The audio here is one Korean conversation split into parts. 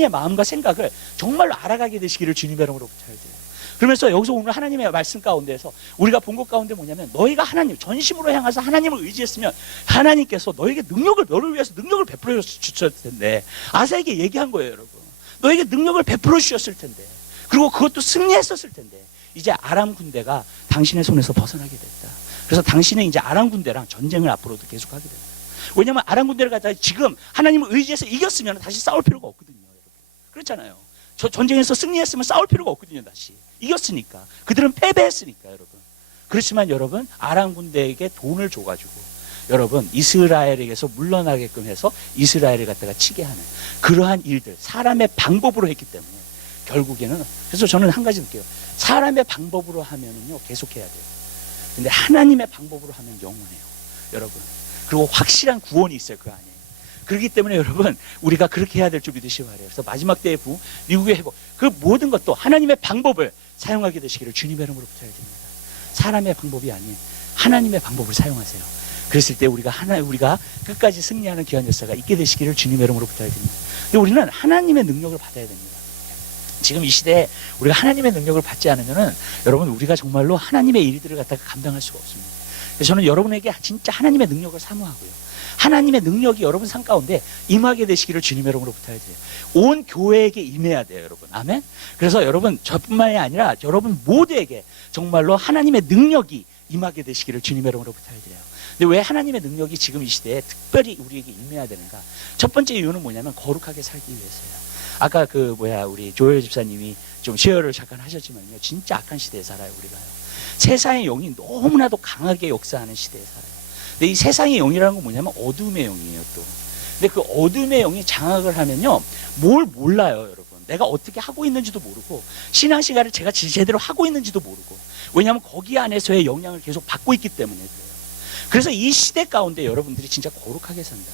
하나님의 마음과 생각을 정말로 알아가게 되시기를 주님의 이름으로 부탁드려요. 그러면서 여기서 오늘 하나님의 말씀 가운데에서 우리가 본 것 가운데 뭐냐면, 너희가 하나님 전심으로 향해서 하나님을 의지했으면 하나님께서 너에게 너를 위해서 능력을 베풀어 주셨을 텐데, 아사에게 얘기한 거예요. 여러분, 너에게 능력을 베풀어 주셨을 텐데, 그리고 그것도 승리했었을 텐데, 이제 아람 군대가 당신의 손에서 벗어나게 됐다. 그래서 당신은 이제 아람 군대랑 전쟁을 앞으로도 계속하게 된다. 왜냐하면 아람 군대를 갖다가 지금 하나님을 의지해서 이겼으면 다시 싸울 필요가 없거든요. 여러분, 그렇잖아요. 저 전쟁에서 승리했으면 싸울 필요가 없거든요. 다시 이겼으니까. 그들은 패배했으니까. 여러분, 그렇지만 여러분, 아람 군대에게 돈을 줘가지고 여러분 이스라엘에게서 물러나게끔 해서 이스라엘을 갖다가 치게 하는 그러한 일들, 사람의 방법으로 했기 때문에 결국에는, 그래서 저는 한 가지 느껴요. 사람의 방법으로 하면은요 계속해야 돼요. 근데 하나님의 방법으로 하면 영원해요, 여러분. 그리고 확실한 구원이 있어요, 그 안에. 그렇기 때문에 여러분, 우리가 그렇게 해야 될 줄 믿으시기 바라요. 그래서 마지막 때의 부흥, 미국의 회복, 그 모든 것도 하나님의 방법을 사용하게 되시기를 주님의 이름으로 부탁드립니다. 사람의 방법이 아닌 하나님의 방법을 사용하세요. 그랬을 때 우리가 끝까지 승리하는 귀한 역사가 있게 되시기를 주님의 이름으로 부탁드립니다. 근데 우리는 하나님의 능력을 받아야 됩니다. 지금 이 시대에 우리가 하나님의 능력을 받지 않으면은 여러분, 우리가 정말로 하나님의 일들을 갖다가 감당할 수가 없습니다. 그래서 저는 여러분에게 진짜 하나님의 능력을 사모하고요, 하나님의 능력이 여러분 삶 가운데 임하게 되시기를 주님의 이름으로 부탁드려요. 온 교회에게 임해야 돼요, 여러분. 아멘. 그래서 여러분, 저뿐만이 아니라 여러분 모두에게 정말로 하나님의 능력이 임하게 되시기를 주님의 이름으로 부탁드려요. 근데 왜 하나님의 능력이 지금 이 시대에 특별히 우리에게 임해야 되는가? 첫 번째 이유는 뭐냐면 거룩하게 살기 위해서예요. 아까 우리 조엘 집사님이 좀 쉐어를 잠깐 하셨지만요, 진짜 악한 시대에 살아요, 우리가요. 세상의 영이 너무나도 강하게 역사하는 시대에 살아요. 근데 이 세상의 영이라는 건 뭐냐면 어둠의 영이에요, 또. 근데 그 어둠의 영이 장악을 하면요, 뭘 몰라요, 여러분. 내가 어떻게 하고 있는지도 모르고, 신앙생활을 제가 제대로 하고 있는지도 모르고, 왜냐하면 거기 안에서의 영향을 계속 받고 있기 때문에 그래요. 그래서 이 시대 가운데 여러분들이 진짜 거룩하게 산다,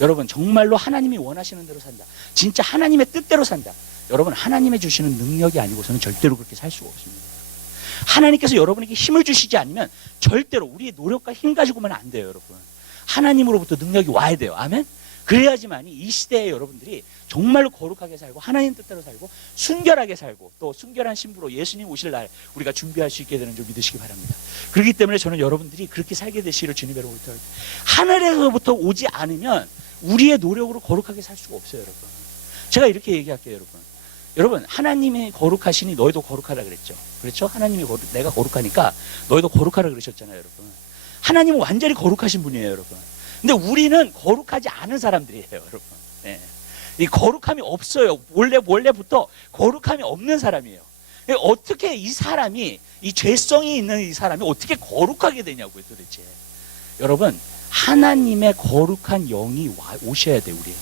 여러분, 정말로 하나님이 원하시는 대로 산다, 진짜 하나님의 뜻대로 산다, 여러분, 하나님의 주시는 능력이 아니고서는 절대로 그렇게 살 수가 없습니다. 하나님께서 여러분에게 힘을 주시지 않으면 절대로 우리의 노력과 힘 가지고만 안 돼요, 여러분. 하나님으로부터 능력이 와야 돼요. 아멘. 그래야지만이 이 시대에 여러분들이 정말로 거룩하게 살고 하나님 뜻대로 살고 순결하게 살고 또 순결한 신부로 예수님 오실 날 우리가 준비할 수 있게 되는 줄 믿으시기 바랍니다. 그렇기 때문에 저는 여러분들이 그렇게 살게 되시기를 주님의 이름으로 부탁드립니다. 하늘에서부터 오지 않으면 우리의 노력으로 거룩하게 살 수가 없어요, 여러분. 제가 이렇게 얘기할게요, 여러분. 여러분, 하나님이 거룩하시니 너희도 거룩하라 그랬죠. 그렇죠? 하나님이 내가 거룩하니까 너희도 거룩하라 그러셨잖아요, 여러분. 하나님은 완전히 거룩하신 분이에요, 여러분. 근데 우리는 거룩하지 않은 사람들이에요, 여러분. 네. 이 거룩함이 없어요. 원래부터 거룩함이 없는 사람이에요. 어떻게 이 사람이, 이 죄성이 있는 이 사람이 어떻게 거룩하게 되냐고요, 도대체. 여러분, 하나님의 거룩한 영이 오셔야 돼요, 우리에게.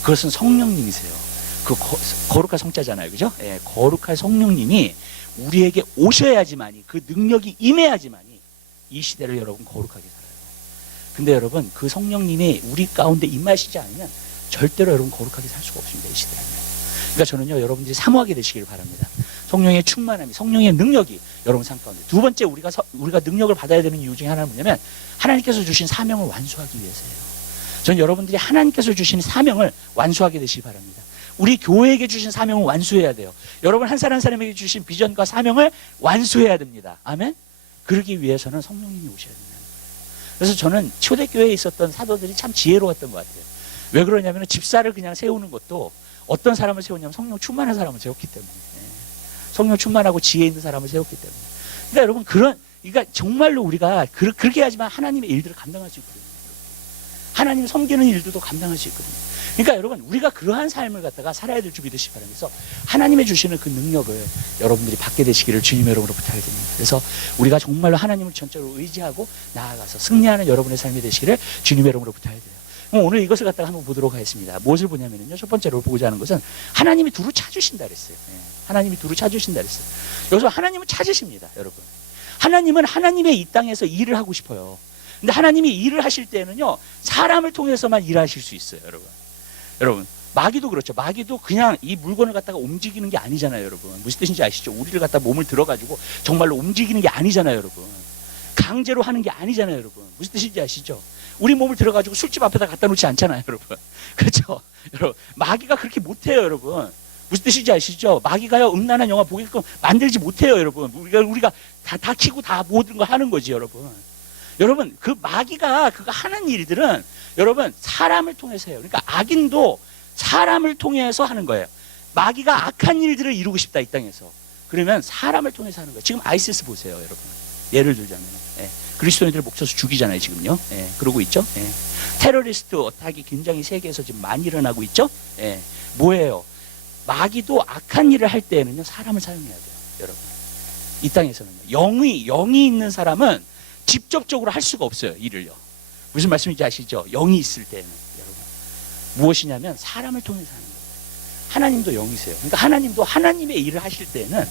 그것은 성령님이세요. 거룩한 성자잖아요, 그죠? 예, 거룩한 성령님이 우리에게 오셔야지만이, 그 능력이 임해야지만이 이 시대를 여러분 거룩하게 살아요. 근데 여러분, 그 성령님이 우리 가운데 임하시지 않으면 절대로 여러분 거룩하게 살 수가 없습니다, 이 시대에는. 그러니까 저는요, 여러분들이 사모하게 되시길 바랍니다. 성령의 충만함이, 성령의 능력이 여러분 삶 가운데. 두 번째, 우리가 능력을 받아야 되는 이유 중에 하나는 뭐냐면 하나님께서 주신 사명을 완수하기 위해서예요. 저는 여러분들이 하나님께서 주신 사명을 완수하게 되시기 바랍니다. 우리 교회에게 주신 사명을 완수해야 돼요. 여러분 한 사람 한 사람에게 주신 비전과 사명을 완수해야 됩니다. 아멘? 그러기 위해서는 성령님이 오셔야 된다는 거예요. 그래서 저는 초대교회에 있었던 사도들이 참 지혜로웠던 것 같아요. 왜 그러냐면 집사를 그냥 세우는 것도 어떤 사람을 세웠냐면 성령 충만한 사람을 세웠기 때문에. 성령 충만하고 지혜 있는 사람을 세웠기 때문에. 그러니까 여러분, 그러니까 정말로 우리가 그렇게 해야지만 하나님의 일들을 감당할 수 있거든요. 하나님 섬기는 일들도 감당할 수 있거든요. 그러니까 여러분, 우리가 그러한 삶을 갖다가 살아야 될 줄 믿으시기 바라면서 하나님의 주시는 그 능력을 여러분들이 받게 되시기를 주님의 이름으로 부탁드립니다. 그래서 우리가 정말로 하나님을 전적으로 의지하고 나아가서 승리하는 여러분의 삶이 되시기를 주님의 이름으로 부탁드려요. 오늘 이것을 갖다가 한번 보도록 하겠습니다. 무엇을 보냐면요, 첫 번째로 보고자 하는 것은 하나님이 두루 찾으신다 그랬어요. 하나님이 두루 찾으신다 그랬어요. 여기서 하나님은 찾으십니다, 여러분. 하나님은 하나님의 이 땅에서 일을 하고 싶어요. 근데 하나님이 일을 하실 때는요, 사람을 통해서만 일하실 수 있어요, 여러분. 마귀도 그렇죠. 마귀도 그냥 이 물건을 갖다가 움직이는 게 아니잖아요, 여러분. 무슨 뜻인지 아시죠? 우리를 갖다 몸을 들어가지고 정말로 움직이는 게 아니잖아요, 여러분. 강제로 하는 게 아니잖아요, 여러분. 무슨 뜻인지 아시죠? 우리 몸을 들어가지고 술집 앞에다 갖다 놓지 않잖아요, 여러분. 그렇죠? 여러분, 마귀가 그렇게 못해요, 여러분. 무슨 뜻인지 아시죠? 마귀가요, 음란한 영화 보게끔 만들지 못해요, 여러분. 우리가 다 키고 다 모든 거 하는 거지, 여러분. 여러분, 그 마귀가 그거 하는 일들은 여러분, 사람을 통해서 해요. 그러니까 악인도 사람을 통해서 하는 거예요. 마귀가 악한 일들을 이루고 싶다, 이 땅에서. 그러면 사람을 통해서 하는 거예요. 지금 아이시스 보세요, 여러분. 예를 들자면. 예. 그리스도인들을 목 쳐서 죽이잖아요, 지금요. 예. 그러고 있죠. 예. 테러리스트 어택이 굉장히 세계에서 지금 많이 일어나고 있죠. 예. 뭐예요? 마귀도 악한 일을 할 때에는요, 사람을 사용해야 돼요, 여러분. 이 땅에서는요. 영이 있는 사람은 직접적으로 할 수가 없어요, 일을요. 무슨 말씀인지 아시죠? 영이 있을 때는, 여러분. 무엇이냐면, 사람을 통해서 하는 거예요. 하나님도 영이세요. 그러니까 하나님도 하나님의 일을 하실 때는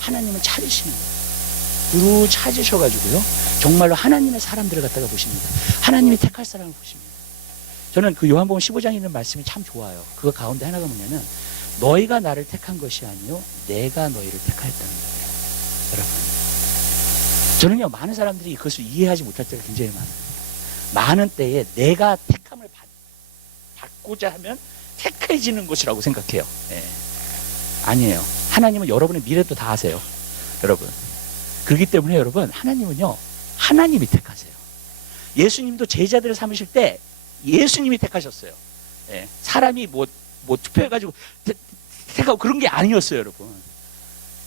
하나님은 찾으시는 거예요. 두루 찾으셔가지고요, 정말로 하나님의 사람들을 갖다가 보십니다. 하나님이 택할 사람을 보십니다. 저는 그 요한복음 15장에 있는 말씀이 참 좋아요. 그거 가운데 하나가 뭐냐면, 너희가 나를 택한 것이 아니요 내가 너희를 택하였다는 거예요. 여러분, 저는요, 많은 사람들이 그것을 이해하지 못할 때가 굉장히 많아요. 많은 때에 내가 택함을 받고자 하면 택해지는 것이라고 생각해요. 예. 아니에요. 하나님은 여러분의 미래도 다 아세요, 여러분. 그렇기 때문에 여러분, 하나님은요, 하나님이 택하세요. 예수님도 제자들을 삼으실 때 예수님이 택하셨어요. 예. 사람이 뭐 투표해가지고 택하고 그런 게 아니었어요, 여러분.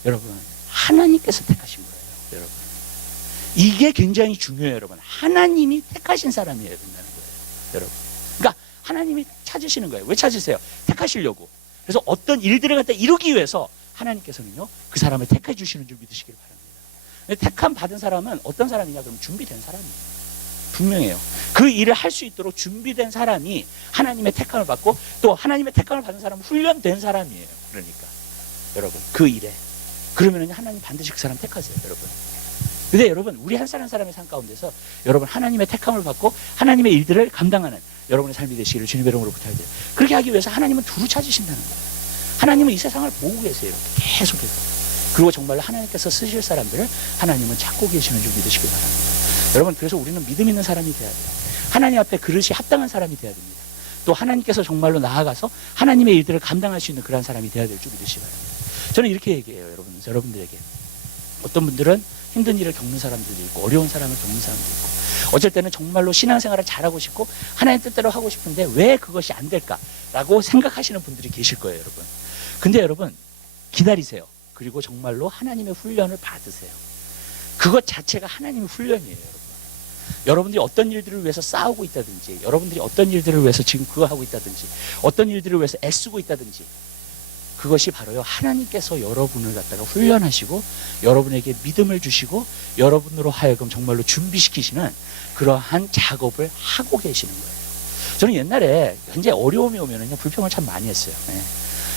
여러분, 하나님께서 택하신 거예요, 여러분. 이게 굉장히 중요해요, 여러분. 하나님이 택하신 사람이어야 된다는 거예요, 여러분. 그러니까 하나님이 찾으시는 거예요. 왜 찾으세요? 택하시려고. 그래서 어떤 일들을 갖다 이루기 위해서 하나님께서는요, 그 사람을 택해 주시는 줄 믿으시길 바랍니다. 택함 받은 사람은 어떤 사람이냐? 그러면 준비된 사람이에요. 분명해요. 그 일을 할 수 있도록 준비된 사람이 하나님의 택함을 받고, 또 하나님의 택함을 받은 사람은 훈련된 사람이에요. 그러니까 여러분, 그 일에 그러면은 하나님 반드시 그 사람 택하세요, 여러분. 근데 여러분, 우리 한 사람 한 사람의 삶 가운데서 여러분, 하나님의 택함을 받고 하나님의 일들을 감당하는 여러분의 삶이 되시기를 주님의 이름으로 부탁드려요. 그렇게 하기 위해서 하나님은 두루 찾으신다는 거예요. 하나님은 이 세상을 보고 계세요, 이렇게 계속해서. 그리고 정말로 하나님께서 쓰실 사람들을 하나님은 찾고 계시는 줄 믿으시길 바랍니다. 여러분, 그래서 우리는 믿음 있는 사람이 돼야 돼요. 하나님 앞에 그릇이 합당한 사람이 돼야 됩니다. 또 하나님께서 정말로 나아가서 하나님의 일들을 감당할 수 있는 그런 사람이 돼야 될 줄 믿으시기 바랍니다. 저는 이렇게 얘기해요, 여러분들에게. 어떤 분들은 힘든 일을 겪는 사람들도 있고, 어려운 사람을 겪는 사람도 있고, 어쩔 때는 정말로 신앙생활을 잘하고 싶고 하나님 뜻대로 하고 싶은데 왜 그것이 안 될까라고 생각하시는 분들이 계실 거예요, 여러분. 근데 여러분, 기다리세요. 그리고 정말로 하나님의 훈련을 받으세요. 그것 자체가 하나님의 훈련이에요, 여러분. 여러분들이 어떤 일들을 위해서 싸우고 있다든지, 여러분들이 어떤 일들을 위해서 지금 그거 하고 있다든지, 어떤 일들을 위해서 애쓰고 있다든지, 그것이 바로요, 하나님께서 여러분을 갖다가 훈련하시고 여러분에게 믿음을 주시고 여러분으로 하여금 정말로 준비시키시는 그러한 작업을 하고 계시는 거예요. 저는 옛날에 굉장히 어려움이 오면은요, 불평을 참 많이 했어요. 네.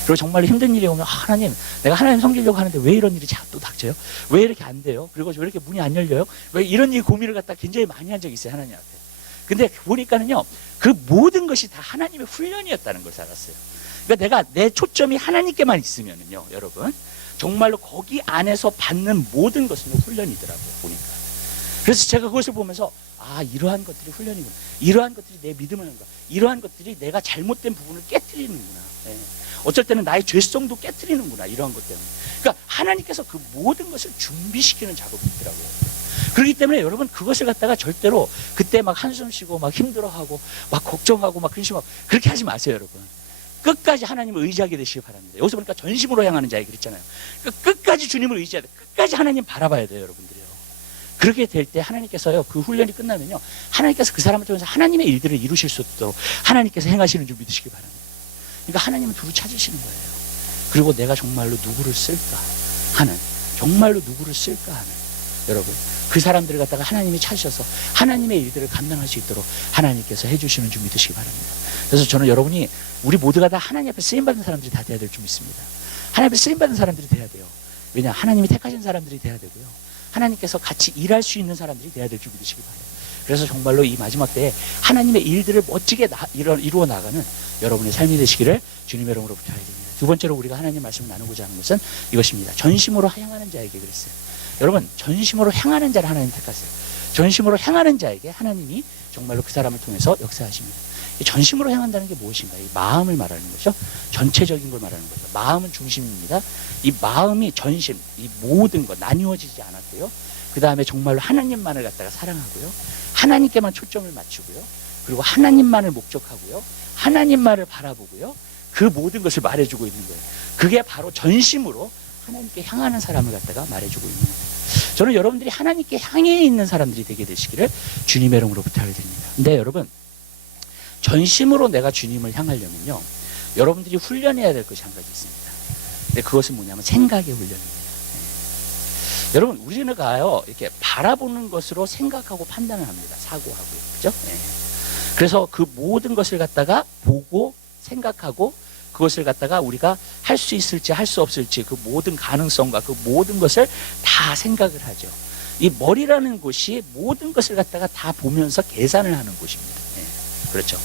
그리고 정말로 힘든 일이 오면, 하나님, 내가 하나님 섬기려고 하는데 왜 이런 일이 자꾸 또 닥쳐요? 왜 이렇게 안 돼요? 그리고 왜 이렇게 문이 안 열려요? 왜 이런 일 고민을 갖다 굉장히 많이 한 적이 있어요, 하나님 앞에. 근데 보니까는요, 그 모든 것이 다 하나님의 훈련이었다는 걸 알았어요. 그러니까 내가 내 초점이 하나님께만 있으면은요, 여러분, 정말로 거기 안에서 받는 모든 것은 훈련이더라고요, 보니까. 그래서 제가 그것을 보면서, 이러한 것들이 훈련이구나. 이러한 것들이 내 믿음을 하는 거야. 이러한 것들이 내가 잘못된 부분을 깨트리는구나. 예. 어쩔 때는 나의 죄성도 깨트리는구나, 이러한 것 때문에. 그러니까 하나님께서 그 모든 것을 준비시키는 작업이 있더라고요. 그렇기 때문에 여러분, 그것을 갖다가 절대로 그때 막 한숨 쉬고 막 힘들어하고 막 걱정하고 막 근심하고 그렇게 하지 마세요, 여러분. 끝까지 하나님을 의지하게 되시기 바랍니다. 여기서 보니까 전심으로 향하는 자에 그랬잖아요. 그러니까 끝까지 주님을 의지해야 돼요. 끝까지 하나님 바라봐야 돼요, 여러분들이요. 그렇게 될 때 하나님께서요, 그 훈련이 끝나면요, 하나님께서 그 사람을 통해서 하나님의 일들을 이루실 수 있도록 하나님께서 행하시는 줄 믿으시기 바랍니다. 그러니까 하나님은 두루 찾으시는 거예요. 그리고 내가 정말로 누구를 쓸까 하는, 정말로 누구를 쓸까 하는, 여러분, 그 사람들을 갖다가 하나님이 찾으셔서 하나님의 일들을 감당할 수 있도록 하나님께서 해주시는 줄 믿으시기 바랍니다. 그래서 저는 여러분이, 우리 모두가 다 하나님 앞에 쓰임받은 사람들이 다 돼야 될 줄 믿습니다. 하나님 앞에 쓰임받은 사람들이 돼야 돼요. 왜냐, 하나님이 택하신 사람들이 돼야 되고요, 하나님께서 같이 일할 수 있는 사람들이 돼야 될 줄 믿으시기 바랍니다. 그래서 정말로 이 마지막 때에 하나님의 일들을 멋지게 이루어 나가는 여러분의 삶이 되시기를 주님의 이름으로 부탁드립니다. 두 번째로 우리가 하나님 말씀을 나누고자 하는 것은 이것입니다. 전심으로 향하는 자에게 그랬어요. 여러분, 전심으로 향하는 자를 하나님 택하세요. 전심으로 향하는 자에게 하나님이 정말로 그 사람을 통해서 역사하십니다. 전심으로 향한다는 게 무엇인가? 이 마음을 말하는 거죠. 전체적인 걸 말하는 거죠. 마음은 중심입니다. 이 마음이 전심, 이 모든 것 나뉘어지지 않았고요. 그 다음에 정말로 하나님만을 갖다가 사랑하고요. 하나님께만 초점을 맞추고요. 그리고 하나님만을 목적하고요. 하나님만을 바라보고요. 그 모든 것을 말해주고 있는 거예요. 그게 바로 전심으로 하나님께 향하는 사람을 갖다가 말해주고 있는 거예요. 저는 여러분들이 하나님께 향해 있는 사람들이 되게 되시기를 주님의 이름으로 부탁을 드립니다. 근데 여러분, 전심으로 내가 주님을 향하려면요, 여러분들이 훈련해야 될 것이 한 가지 있습니다. 근데 그것은 뭐냐면 생각의 훈련입니다. 여러분, 우리는가요, 이렇게 바라보는 것으로 생각하고 판단을 합니다. 사고하고요. 그죠? 그래서 그 모든 것을 갖다가 보고 생각하고 그것을 갖다가 우리가 할 수 있을지 할 수 없을지 그 모든 가능성과 그 모든 것을 다 생각을 하죠. 이 머리라는 곳이 모든 것을 갖다가 다 보면서 계산을 하는 곳입니다. 그렇죠.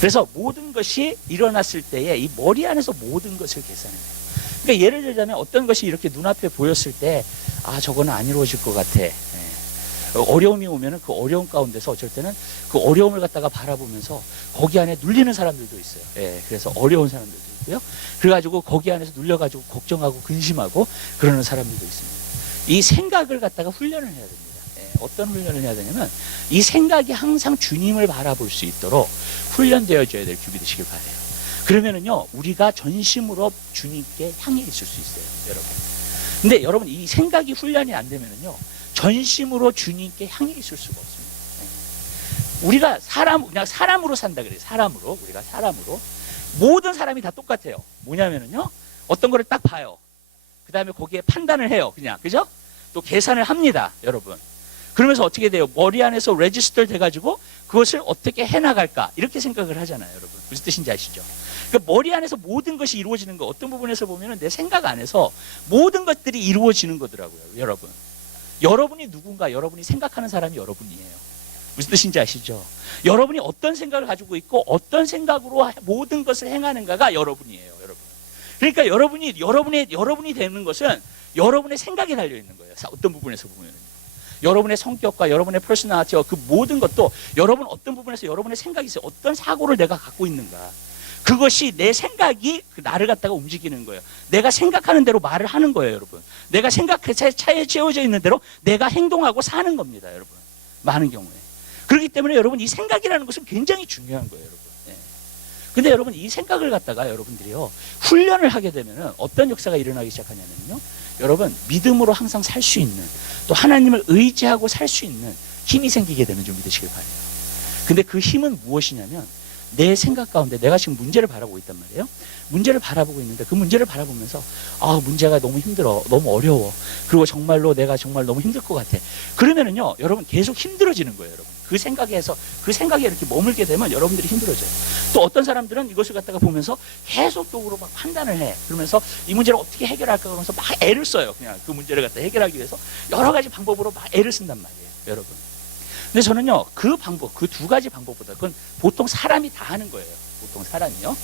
그래서 모든 것이 일어났을 때에 이 머리 안에서 모든 것을 계산해요. 그러니까 예를 들자면 어떤 것이 이렇게 눈앞에 보였을 때, 아, 저거는 안 이루어질 것 같아. 어려움이 오면은 그 어려움 가운데서 어쩔 때는 그 어려움을 갖다가 바라보면서 거기 안에 눌리는 사람들도 있어요. 그래서 어려운 사람들도 있고요. 그래가지고 거기 안에서 눌려가지고 걱정하고 근심하고 그러는 사람들도 있습니다. 이 생각을 갖다가 훈련을 해야 됩니다. 어떤 훈련을 해야 되냐면 이 생각이 항상 주님을 바라볼 수 있도록 훈련되어져야 될 규비 되시길 바라요. 그러면은요, 우리가 전심으로 주님께 향해 있을 수 있어요, 여러분. 근데 여러분, 이 생각이 훈련이 안 되면은요, 전심으로 주님께 향해 있을 수가 없습니다. 우리가 그냥 사람으로 산다 그래요. 우리가 사람으로. 모든 사람이 다 똑같아요. 뭐냐면은요, 어떤 거를 딱 봐요. 그 다음에 거기에 판단을 해요. 그냥, 그죠? 또 계산을 합니다, 여러분. 그러면서 어떻게 돼요? 머리 안에서 레지스터 돼가지고 그것을 어떻게 해나갈까? 이렇게 생각을 하잖아요, 여러분. 무슨 뜻인지 아시죠? 그러니까 머리 안에서 모든 것이 이루어지는 거, 어떤 부분에서 보면은 내 생각 안에서 모든 것들이 이루어지는 거더라고요, 여러분. 여러분이 누군가, 여러분이 생각하는 사람이 여러분이에요. 무슨 뜻인지 아시죠? 여러분이 어떤 생각을 가지고 있고 어떤 생각으로 모든 것을 행하는가가 여러분이에요, 여러분. 그러니까 여러분이 되는 것은 여러분의 생각에 달려 있는 거예요. 어떤 부분에서 보면은. 여러분의 성격과 여러분의 퍼스널리티와 그 모든 것도 여러분 어떤 부분에서 여러분의 생각이 있어요. 어떤 사고를 내가 갖고 있는가. 그것이 내 생각이 나를 갖다가 움직이는 거예요. 내가 생각하는 대로 말을 하는 거예요, 여러분. 내가 차에 채워져 있는 대로 내가 행동하고 사는 겁니다, 여러분. 많은 경우에. 그렇기 때문에 여러분, 이 생각이라는 것은 굉장히 중요한 거예요, 여러분. 근데 여러분, 이 생각을 갖다가 여러분들이요, 훈련을 하게 되면은 어떤 역사가 일어나기 시작하냐면요, 여러분, 믿음으로 항상 살 수 있는, 또 하나님을 의지하고 살 수 있는 힘이 생기게 되는 줄 믿으시길 바라요. 근데 그 힘은 무엇이냐면, 내 생각 가운데 내가 지금 문제를 바라보고 있단 말이에요. 문제를 바라보고 있는데 그 문제를 바라보면서, 아, 문제가 너무 힘들어, 너무 어려워, 그리고 정말로 내가 정말 너무 힘들 것 같아. 그러면은요, 여러분, 계속 힘들어지는 거예요, 여러분. 그 생각에 이렇게 머물게 되면 여러분들이 힘들어져요. 또 어떤 사람들은 이것을 갖다가 보면서 계속적으로 막 판단을 해. 그러면서 이 문제를 어떻게 해결할까 그러면서 막 애를 써요. 그냥 그 문제를 갖다 해결하기 위해서 여러 가지 방법으로 막 애를 쓴단 말이에요, 여러분. 근데 저는요, 그 두 가지 방법보다 그건 보통 사람이 다 하는 거예요. 보통 사람이요.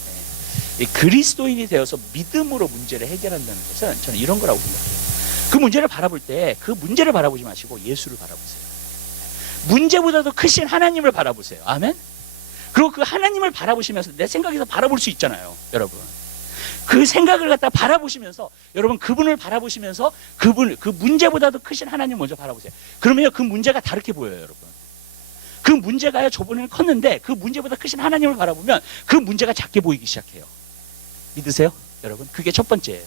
그리스도인이 되어서 믿음으로 문제를 해결한다는 것은 저는 이런 거라고 생각해요. 그 문제를 바라볼 때 그 문제를 바라보지 마시고 예수를 바라보세요. 문제보다도 크신 하나님을 바라보세요. 아멘? 그리고 그 하나님을 바라보시면서 내 생각에서 바라볼 수 있잖아요, 여러분. 그 생각을 갖다 바라보시면서, 여러분, 그분을 바라보시면서 그 문제보다도 크신 하나님 먼저 바라보세요. 그러면요, 그 문제가 다르게 보여요, 여러분. 그 문제가요, 저번에는 컸는데 그 문제보다 크신 하나님을 바라보면 그 문제가 작게 보이기 시작해요. 믿으세요, 여러분? 그게 첫 번째예요.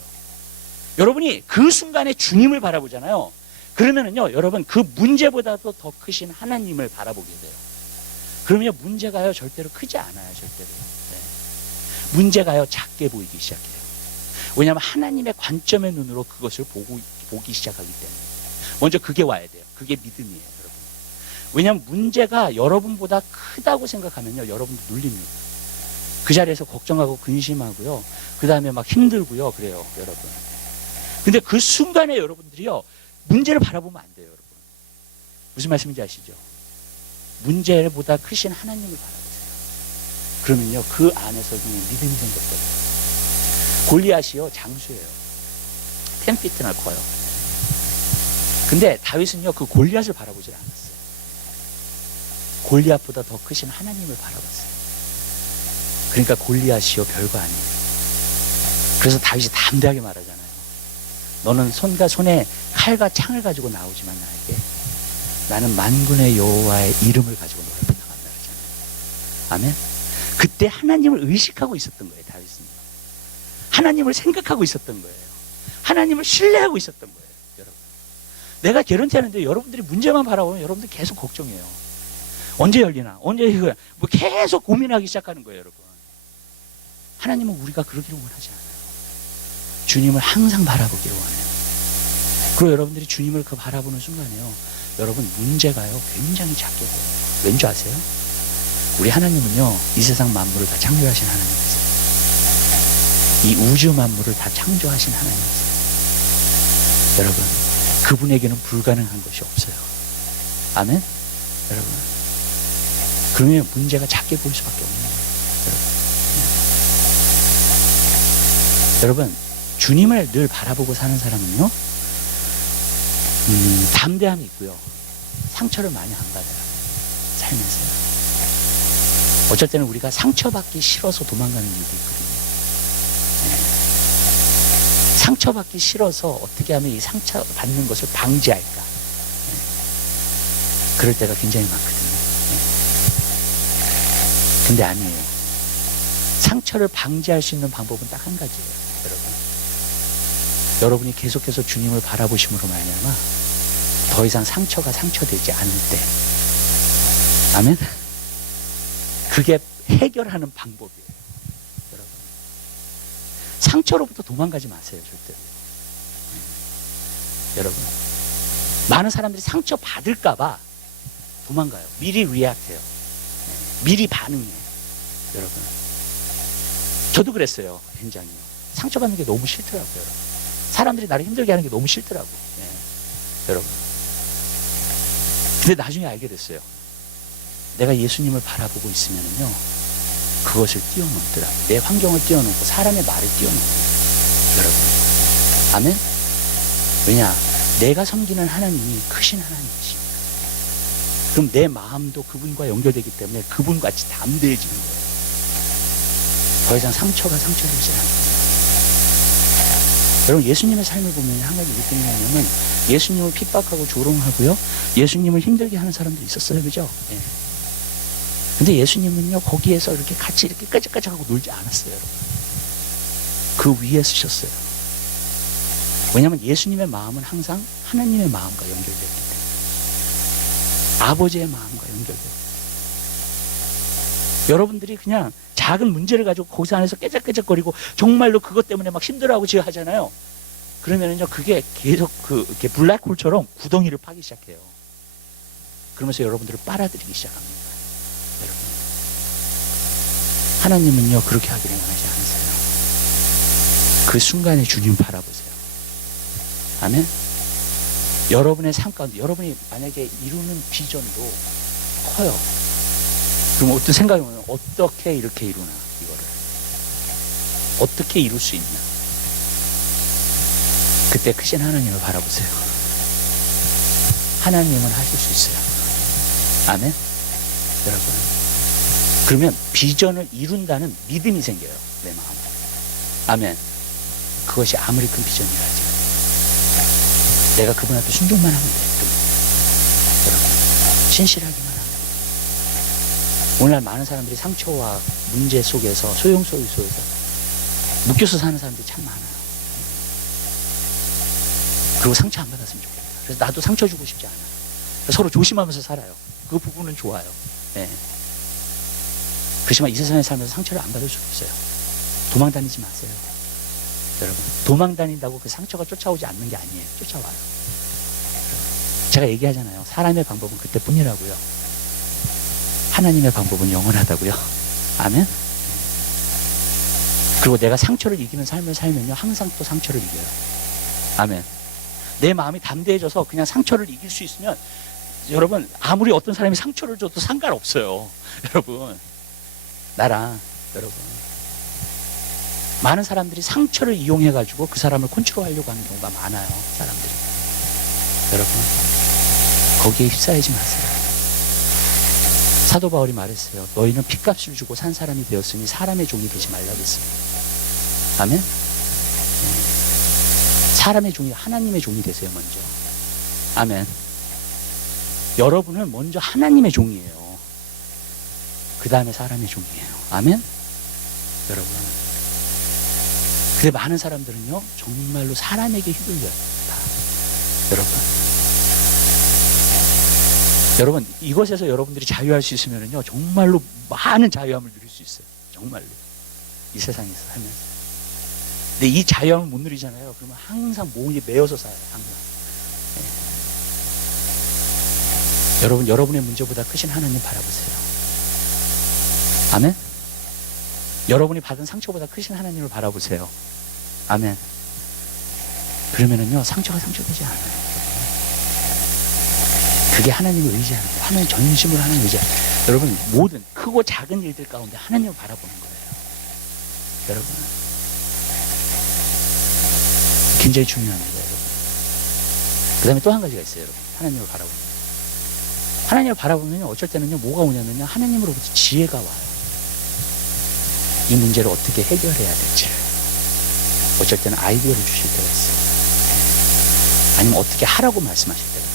여러분이 그 순간에 주님을 바라보잖아요. 그러면은요, 여러분, 그 문제보다도 더 크신 하나님을 바라보게 돼요. 그러면요, 문제가요, 절대로 크지 않아요, 절대로. 문제가요, 작게 보이기 시작해요. 왜냐하면 하나님의 관점의 눈으로 그것을 보기 시작하기 때문에. 먼저 그게 와야 돼요. 그게 믿음이에요, 여러분. 왜냐하면 문제가 여러분보다 크다고 생각하면요, 여러분도 눌립니다. 그 자리에서 걱정하고 근심하고요, 그 다음에 막 힘들고요, 그래요, 여러분. 근데 그 순간에 여러분들이요, 문제를 바라보면 안 돼요, 여러분. 무슨 말씀인지 아시죠? 문제보다 크신 하나님을 바라보세요. 그러면요, 그 안에서 그냥 믿음이 생겼거든요. 골리앗이요, 장수예요. 10피트나 커요. 근데 다윗은요, 그 골리앗을 바라보질 않았어요. 골리앗보다 더 크신 하나님을 바라봤어요. 그러니까 골리앗이요 별거 아니에요. 그래서 다윗이 담대하게 말하잖아요. 너는 손과 손에 칼과 창을 가지고 나오지만 나는 만군의 여호와의 이름을 가지고 너를 앞에 나간다 그러잖아요. 아멘. 그때 하나님을 의식하고 있었던 거예요. 다윗은 하나님을 생각하고 있었던 거예요. 하나님을 신뢰하고 있었던 거예요. 여러분, 내가 개런티하는데 여러분들이 문제만 바라보면 여러분들 계속 걱정해요. 언제 열리나, 언제 이거 뭐 계속 고민하기 시작하는 거예요. 여러분, 하나님은 우리가 그러기를 원하지 않아요. 주님을 항상 바라보기를 원해요. 그리고 여러분들이 주님을 그 바라보는 순간에요, 여러분 문제가요 굉장히 작게 보여요. 왠지 아세요? 우리 하나님은요 이 세상 만물을 다 창조하신 하나님이세요. 이 우주 만물을 다 창조하신 하나님이세요. 여러분, 그분에게는 불가능한 것이 없어요. 아멘? 여러분, 그러면 문제가 작게 보일 수밖에 없는 거예요. 여러분, 주님을 늘 바라보고 사는 사람은요 담대함이 있고요 상처를 많이 안 받아요. 살면서요. 어쩔 때는 우리가 상처받기 싫어서 도망가는 일도 있거든요. 상처받기 싫어서 어떻게 하면 이 상처받는 것을 방지할까, 그럴 때가 굉장히 많거든요. 근데 아니에요. 상처를 방지할 수 있는 방법은 딱 한 가지예요. 여러분이 계속해서 주님을 바라보심으로 말미암아 더 이상 상처가 상처되지 않을 때, 아멘? 그게 해결하는 방법이에요. 여러분, 상처로부터 도망가지 마세요. 절대로. 여러분, 많은 사람들이 상처 받을까 봐 도망가요. 미리 리액트해요. 미리 반응해요. 여러분, 저도 그랬어요. 굉장히 상처받는 게 너무 싫더라고요. 여러분. 사람들이 나를 힘들게 하는 게 너무 싫더라고요. 여러분, 근데 나중에 알게 됐어요. 내가 예수님을 바라보고 있으면요 그것을 뛰어넘더라고요. 내 환경을 뛰어넘고 사람의 말을 뛰어넘어요. 여러분, 아멘? 왜냐? 내가 섬기는 하나님이 크신 하나님이십니다. 그럼 내 마음도 그분과 연결되기 때문에 그분같이 담대해지는 거예요. 더 이상 상처가 상처되지 않아요. 여러분, 예수님의 삶을 보면 한 가지 느끼는 게 뭐냐면, 예수님을 핍박하고 조롱하고요 예수님을 힘들게 하는 사람들이 있었어요. 그죠? 예. 근데 예수님은요 거기에서 이렇게 같이 이렇게 까짝까짝하고 놀지 않았어요. 여러분, 그 위에 쓰셨어요. 왜냐하면 예수님의 마음은 항상 하나님의 마음과 연결되어 있기 때문에, 아버지의 마음과 연결되어 있기 때문에. 여러분들이 그냥 작은 문제를 가지고 거기서 안에서 깨작깨작거리고 정말로 그것 때문에 막 힘들어하고 지금 하잖아요. 그러면은요 그게 계속 이렇게 블랙홀처럼 구덩이를 파기 시작해요. 그러면서 여러분들을 빨아들이기 시작합니다. 여러분, 하나님은요 그렇게 하기를 원하지 않으세요. 그 순간에 주님 바라보세요. 아멘? 여러분의 삶 가운데 여러분이 만약에 이루는 비전도 커요. 그럼 어떤 생각이 오면, 어떻게 이렇게 이루나, 이거를 어떻게 이룰 수 있나. 그때 크신 하나님을 바라보세요. 하나님은 하실 수 있어요. 아멘? 여러분, 그러면 비전을 이룬다는 믿음이 생겨요. 내 마음에. 아멘. 그것이 아무리 큰 비전이라 할지라도 내가 그분 앞에 순종만 하면 돼요. 여러분, 신실하기만 하면 돼요. 오늘날 많은 사람들이 상처와 문제 속에서, 소용소유 속에서 묶여서 사는 사람들이 참 많아요. 그리고 상처 안 받았으면 좋겠다. 그래서 나도 상처 주고 싶지 않아. 서로 조심하면서 살아요. 그 부분은 좋아요. 네. 그렇지만 이 세상에 살면서 상처를 안 받을 수가 없어요. 도망 다니지 마세요. 여러분, 도망 다닌다고 그 상처가 쫓아오지 않는 게 아니에요. 쫓아와요. 제가 얘기하잖아요. 사람의 방법은 그때뿐이라고요. 하나님의 방법은 영원하다고요. 아멘? 그리고 내가 상처를 이기는 삶을 살면요 항상 또 상처를 이겨요. 아멘. 내 마음이 담대해져서 그냥 상처를 이길 수 있으면, 여러분, 아무리 어떤 사람이 상처를 줘도 상관없어요. 여러분, 나랑 여러분, 많은 사람들이 상처를 이용해가지고 그 사람을 컨트롤하려고 하는 경우가 많아요. 사람들이. 여러분, 거기에 휩싸이지 마세요. 사도 바울이 말했어요. 너희는 핏값을 주고 산 사람이 되었으니 사람의 종이 되지 말라고 했습니다. 아멘. 사람의 종이 하나님의 종이 되세요. 먼저. 아멘. 여러분은 먼저 하나님의 종이에요. 그 다음에 사람의 종이에요. 아멘. 여러분. 근데 많은 사람들은요 정말로 사람에게 휘둘려요. 여러분 이것에서 여러분들이 자유할 수 있으면요 정말로 많은 자유함을 누릴 수 있어요. 정말로 이 세상에서 하면서. 근데 이 자유함을 못 누리잖아요. 그러면 항상 모에 매여서 살아요. 항상. 네. 여러분 여러분의 문제보다 크신 하나님 바라보세요. 아멘. 여러분이 받은 상처보다 크신 하나님을 바라보세요. 아멘. 그러면은요 상처가 상처되지 않아요. 그게 하나님을 의지하는 거예요. 하나님 전심으로 하나님을 의지하는 거예요. 여러분 모든 크고 작은 일들 가운데 하나님을 바라보는 거예요. 여러분 굉장히 중요합니다. 여러분. 그 다음에 또 한 가지가 있어요. 여러분 하나님을 바라보는 거예요. 하나님을 바라보면 어쩔 때는요 뭐가 오냐면요 하나님으로부터 지혜가 와요. 이 문제를 어떻게 해결해야 될지를. 어쩔 때는 아이디어를 주실 때가 있어요. 아니면 어떻게 하라고 말씀하실 때가 있어요.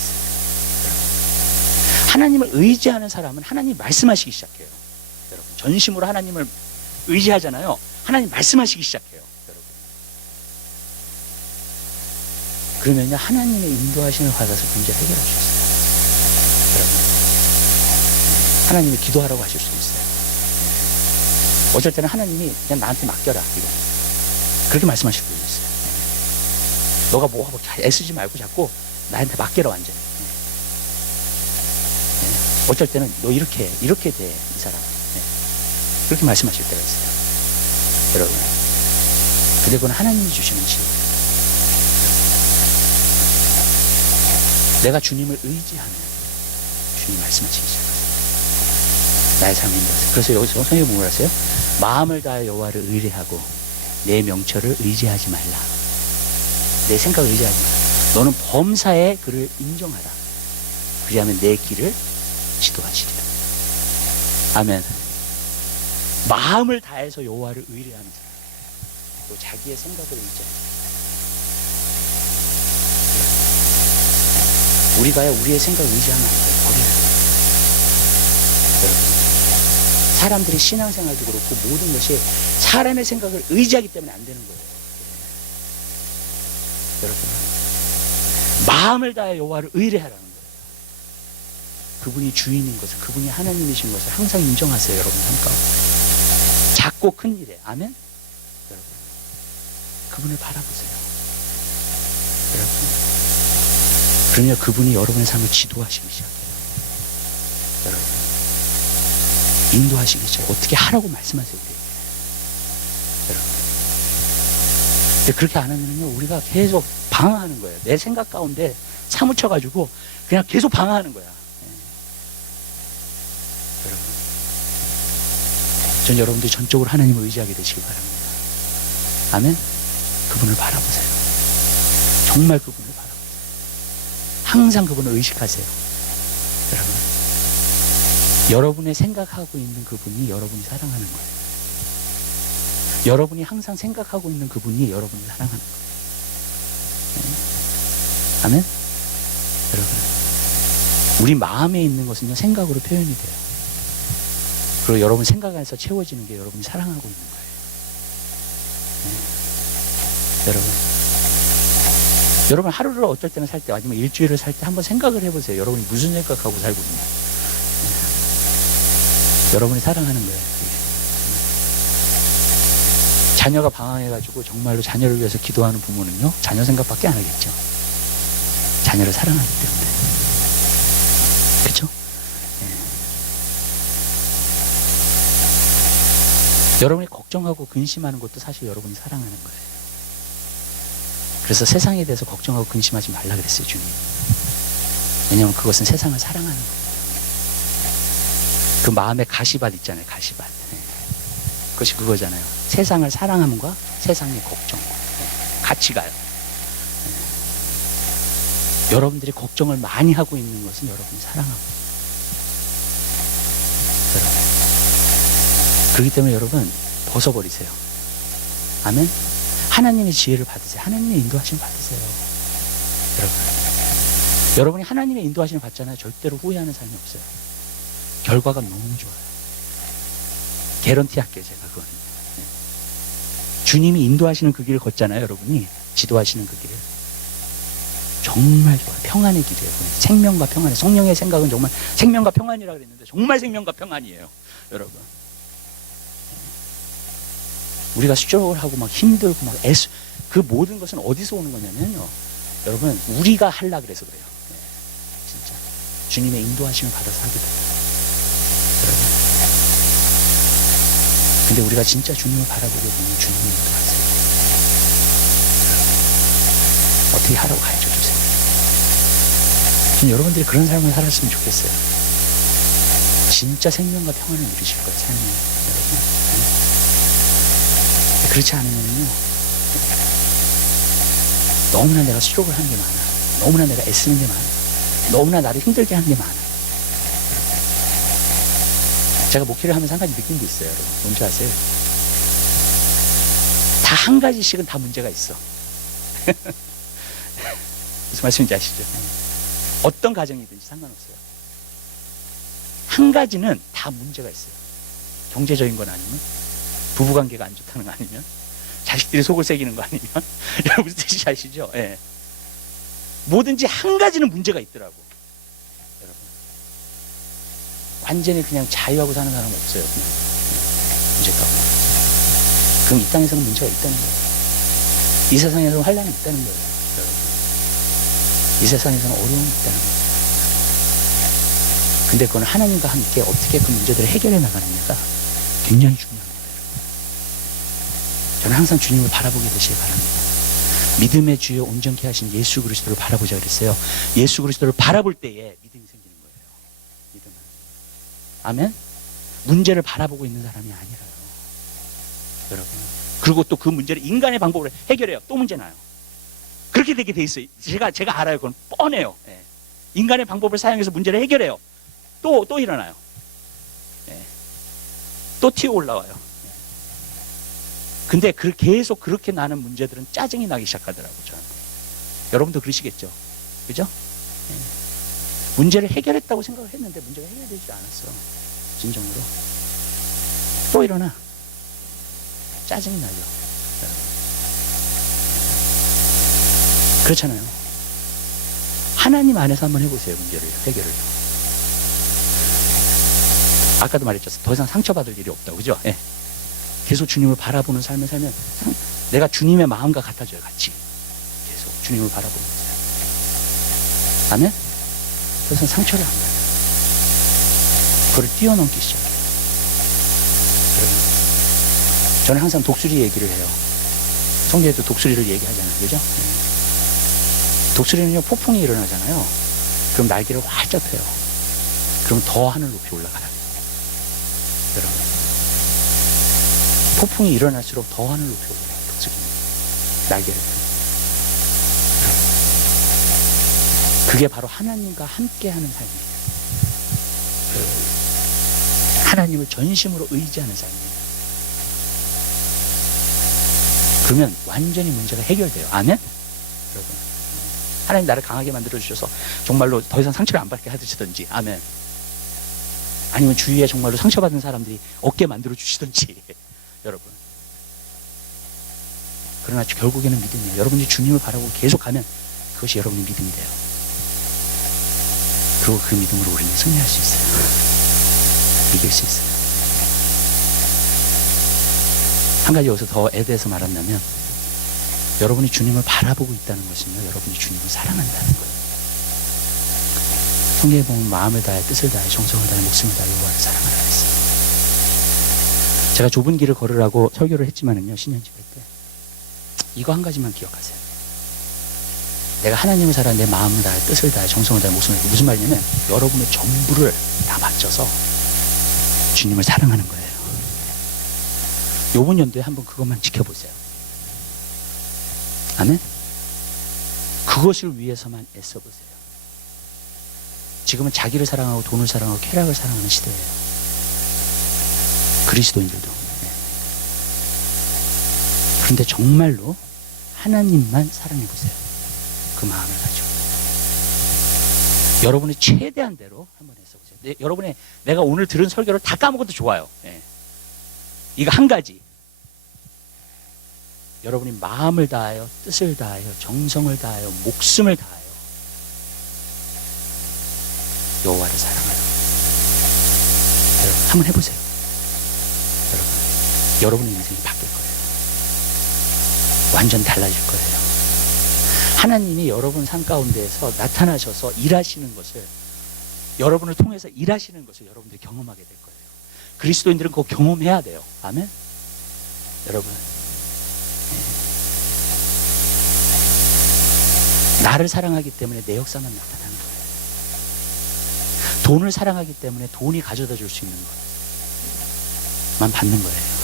하나님을 의지하는 사람은 하나님 말씀하시기 시작해요. 여러분 전심으로 하나님을 의지하잖아요. 하나님 말씀하시기 시작해요. 여러분. 그러면요 하나님의 인도하심을 받아서 문제를 해결할 수 있어요. 여러분 하나님이 기도하라고 하실 수도 있어요. 어쩔 때는 하나님이 그냥 나한테 맡겨라 이거 그렇게 말씀하실 수도 있어요. 너가 뭐 하고 애쓰지 말고 자꾸 나한테 맡겨라 완전히. 어쩔 때는 너 이렇게 돼 이 사람. 그렇게 말씀하실 때가 있어요. 여러분 근데 그건 하나님이 주시는 지혜. 내가 주님을 의지하면 주님 말씀하시기 시작합니다. 나의 삶인 것을. 그래서 여기서 선생님이 뭐라 하세요? 마음을 다해 여호와를 의뢰하고 내 명철을 의지하지 말라. 내 생각을 의지하지 말라. 너는 범사에 그를 인정하라. 그리하면 내 길을 지도하시리라. 아멘. 마음을 다해서 여호와를 의뢰하는 사람. 또 자기의 생각을 의지하는. 우리가 우리의 생각을 의지하면 안 돼요. 버려야 돼요. 여러분. 사람들이 신앙생활도 그렇고 모든 것이 사람의 생각을 의지하기 때문에 안 되는 거예요. 여러분. 마음을 다해 여호와를 의뢰하라는 거예요. 그분이 주인인 것을, 그분이 하나님이신 것을 항상 인정하세요. 여러분 삶 가운데. 작고 큰 일에. 아멘? 여러분. 그분을 바라보세요. 여러분. 그러면 그분이 여러분의 삶을 지도하시기 시작해요. 여러분. 인도하시기 시작해요. 어떻게 하라고 말씀하세요. 우리에게. 여러분. 근데 그렇게 안 하면요, 우리가 계속 방황하는 거예요. 내 생각 가운데 사무쳐가지고 그냥 계속 방황하는 거야. 여러분. 전 여러분들이 전적으로 하나님을 의지하게 되시기 바랍니다. 아멘? 그분을 바라보세요. 정말 그분을 바라보세요. 항상 그분을 의식하세요. 여러분. 여러분의 생각하고 있는 그분이 여러분이 사랑하는 거예요. 여러분이 항상 생각하고 있는 그분이 여러분을 사랑하는 거예요. 아멘? 여러분. 우리 마음에 있는 것은요, 생각으로 표현이 돼요. 그리고 여러분 생각 안에서 채워지는 게 여러분이 사랑하고 있는 거예요. 여러분. 여러분 하루를 어쩔 때는 살 때, 아니면 일주일을 살 때 한번 생각을 해보세요. 여러분이 무슨 생각하고 살고 있나. 여러분이 사랑하는 거예요. 자녀가 방황해가지고 정말로 자녀를 위해서 기도하는 부모는요, 자녀 생각밖에 안 하겠죠. 자녀를 사랑하기 때문에. 그렇죠? 여러분이 걱정하고 근심하는 것도 사실 여러분이 사랑하는 거예요. 그래서 세상에 대해서 걱정하고 근심하지 말라 그랬어요, 주님. 왜냐하면 그것은 세상을 사랑하는 거예요. 그 마음에 가시밭 있잖아요, 가시밭. 그것이 그거잖아요. 세상을 사랑함과 세상의 걱정. 같이 가요. 여러분들이 걱정을 많이 하고 있는 것은 여러분이 사랑하고. 그렇기 때문에 여러분 벗어버리세요. 아멘. 하나님의 지혜를 받으세요. 하나님의 인도하심을 받으세요. 여러분이 하나님의 인도하심을 받잖아요. 절대로 후회하는 삶이 없어요. 결과가 너무 좋아요. 개런티 할게요, 제가 그거는. 네. 주님이 인도하시는 그 길을 걷잖아요, 여러분이. 지도하시는 그 길을. 정말 좋아요. 평안의 길이에요. 생명과 평안의, 성령의 생각은 정말 생명과 평안이라고 그랬는데 정말 생명과 평안이에요, 여러분. 우리가 스트럭을 하고 막 힘들고 막 그 모든 것은 어디서 오는 거냐면요, 여러분, 우리가 하려 그래서 그래요. 네, 진짜 주님의 인도하심을 받아서 하게 돼요, 여러분. 근데 우리가 진짜 주님을 바라보게 되면 주님이 인도하세요. 어떻게 하라고 가르쳐 주세요. 저는 여러분들이 그런 삶을 살았으면 좋겠어요. 진짜 생명과 평안을 누리실 거예요, 삶이, 여러분. 네. 그렇지 않으면요, 너무나 내가 스트로크를 하는 게 많아. 너무나 내가 애쓰는 게 많아. 너무나 나를 힘들게 하는 게 많아. 제가 목회를 하면서 한 가지 느낀 게 있어요, 여러분. 뭔지 아세요? 다 한 가지씩은 다 문제가 있어. 무슨 말씀인지 아시죠? 어떤 가정이든지 상관없어요. 한 가지는 다 문제가 있어요. 경제적인 건 아니면, 부부관계가 안 좋다는 거 아니면, 자식들이 속을 새기는 거 아니면, 여러분 무슨 뜻인지 아시죠? 예. 뭐든지 한 가지는 문제가 있더라고, 여러분. 완전히 그냥 자유하고 사는 사람은 없어요, 그냥. 문제가. 그럼 이 땅에서는 문제가 있다는 거예요. 이 세상에서는 환란이 있다는 거예요, 여러분. 이 세상에서는 어려움이 있다는 거예요. 근데 그건 하나님과 함께 어떻게 그 문제들을 해결해 나가느냐가 굉장히 중요합니다. 저는 항상 주님을 바라보게 되시길 바랍니다. 믿음의 주여 온전케 하신 예수 그리스도를 바라보자 그랬어요. 예수 그리스도를 바라볼 때에 믿음이 생기는 거예요. 믿음은. 아멘? 문제를 바라보고 있는 사람이 아니라요, 여러분. 그리고 또 그 문제를 인간의 방법으로 해결해요. 또 문제 나요. 그렇게 되게 돼 있어요. 제가 알아요. 그건 뻔해요. 예. 인간의 방법을 사용해서 문제를 해결해요. 또 일어나요. 예. 또 튀어 올라와요. 근데 계속 그렇게 나는 문제들은 짜증이 나기 시작하더라고요, 저한테. 여러분도 그러시겠죠? 그죠? 네. 문제를 해결했다고 생각을 했는데 문제가 해결되지 않았어, 진정으로. 또 일어나. 짜증이 나죠, 여러분. 그렇잖아요. 하나님 안에서 한번 해보세요, 문제를, 해결을. 아까도 말했죠. 더 이상 상처받을 일이 없다고, 그죠? 네. 계속 주님을 바라보는 삶을 살면 내가 주님의 마음과 같아져요, 같이. 계속 주님을 바라보면서. 아멘? 그래서 상처를 안 받아요. 그걸 뛰어넘기 시작해요. 여러분, 저는 항상 독수리 얘기를 해요. 성경에도 독수리를 얘기하잖아요, 그죠? 독수리는요, 폭풍이 일어나잖아요. 그럼 날개를 활짝 펴요. 그럼 더 하늘 높이 올라가요, 여러분. 폭풍이 일어날수록 더 하늘 높이 올라가요, 독수리는. 날개를 펴요. 그게 바로 하나님과 함께 하는 삶이에요. 하나님을 전심으로 의지하는 삶이에요. 그러면 완전히 문제가 해결돼요. 아멘? 여러분, 하나님 나를 강하게 만들어주셔서 정말로 더 이상 상처를 안 받게 해주시든지, 아멘. 아니면 주위에 정말로 상처받은 사람들이 없게 만들어주시든지, 여러분. 그러나 결국에는 믿음이에요. 여러분이 주님을 바라보고 계속 가면 그것이 여러분의 믿음이 돼요. 그리고 그 믿음으로 우리는 승리할 수 있어요. 이길 수 있어요. 한 가지 여기서 더에 대해서 말한다면, 여러분이 주님을 바라보고 있다는 것은요, 여러분이 주님을 사랑한다는 거예요. 성경에 보면 마음을 다해, 뜻을 다해, 정성을 다해, 목숨을 다해 여호와를 사랑하라 했어요. 제가 좁은 길을 걸으라고 설교를 했지만은요, 신년 집회 때 이거 한 가지만 기억하세요. 내가 하나님을 사랑해, 내 마음을 다해, 뜻을 다해, 정성을 다해, 목숨을 다해. 무슨 말이냐면 여러분의 전부를 다 바쳐서 주님을 사랑하는 거예요. 이번 연도에 한번 그것만 지켜보세요. 아멘? 그것을 위해서만 애써보세요. 지금은 자기를 사랑하고 돈을 사랑하고 쾌락을 사랑하는 시대예요. 그리스도인들도. 그런데 정말로 하나님만 사랑해 보세요. 그 마음을 가지고 여러분이 최대한 대로 한번 해서 보세요. 여러분의 내가 오늘 들은 설교를 다 까먹어도 좋아요. 이거 한 가지. 여러분이 마음을 다하여, 뜻을 다하여, 정성을 다하여, 목숨을 다하여 여호와를 사랑하여. 여러분 한번 해보세요. 여러분의 인생이 바뀔 거예요. 완전 달라질 거예요. 하나님이 여러분 삶 가운데에서 나타나셔서 일하시는 것을, 여러분을 통해서 일하시는 것을 여러분들이 경험하게 될 거예요. 그리스도인들은 그거 경험해야 돼요. 아멘. 여러분, 나를 사랑하기 때문에 내 역사만 나타나는 거예요. 돈을 사랑하기 때문에 돈이 가져다 줄 수 있는 것만 받는 거예요.